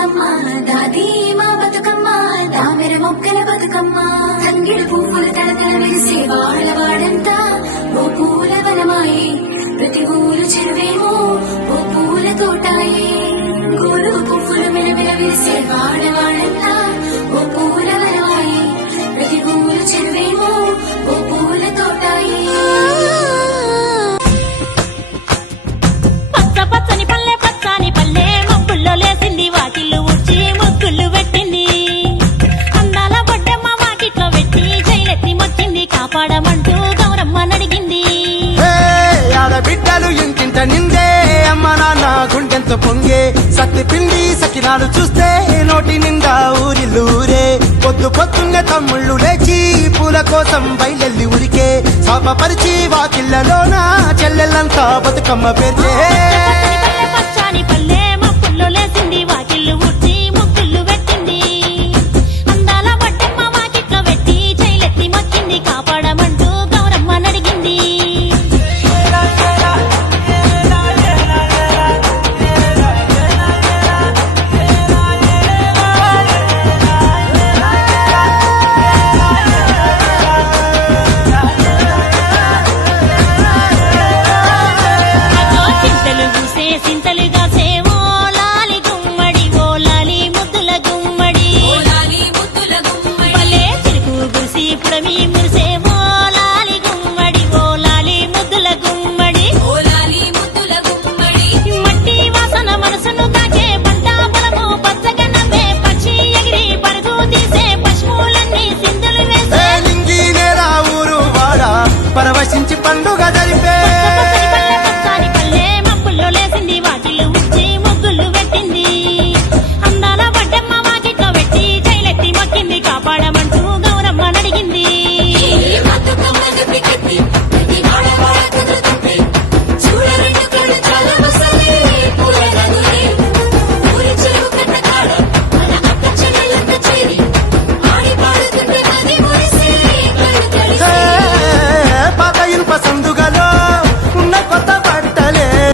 బతుకమ్మ దాది మా బతుకమ్మ దామెర మొక్కల బతుకమ్మ తంగిడి పువ్వులు తలతల మెరిసే వాడవాడంతా ఓ పూల వనమాయే ప్రతి ఊరు చెరువేమో ఓ పూల తోటాయే గోరు పువ్వులు మెలమెల విరిసే వాడవాడంతా ఓ పూల వనమాయే ప్రతి ఊరు చెరువేమో ఓ పూల తోటాయే పచ్చని పల్లె పచ్చని పల్లె మబ్బుల్లో లేసింది వాకిళ్ళు ఊడ్చి ముగ్గులు పెట్టింది అందాల బొడ్డమ్మ వాకిట్లో పెట్టి జైలెత్తి మొచ్చింది కాపాడమంటూ గౌరమ్మ నడిగింది ఆడబిడ్డలు ఇంటింట నిందే అమ్మ నాన్న గుండెంత పొంగే సత్తి పిండి సకినాలు చూస్తే నోటి నిండా ఊరిల్లూరే పొద్దున్నే తమ్ముళ్ళు లేచి పూల కోసం బయలెల్లి ఉరికే శాపపరిచి వాకిళ్లలోన చెల్లెళ్ళంతా బతుకమ్మ పేర్చే పచ్చని పల్లె మబ్బుల్లో లేసింది వాకిళ్ళు ఊడ్చి ముగ్గులు పెట్టింది అందాల బొడ్డమ్మ వాకిట్లో పెట్టి జైలెత్తి మొచ్చింది కాపాడమంటూ గౌరమ్మ నడిగింది చింతలు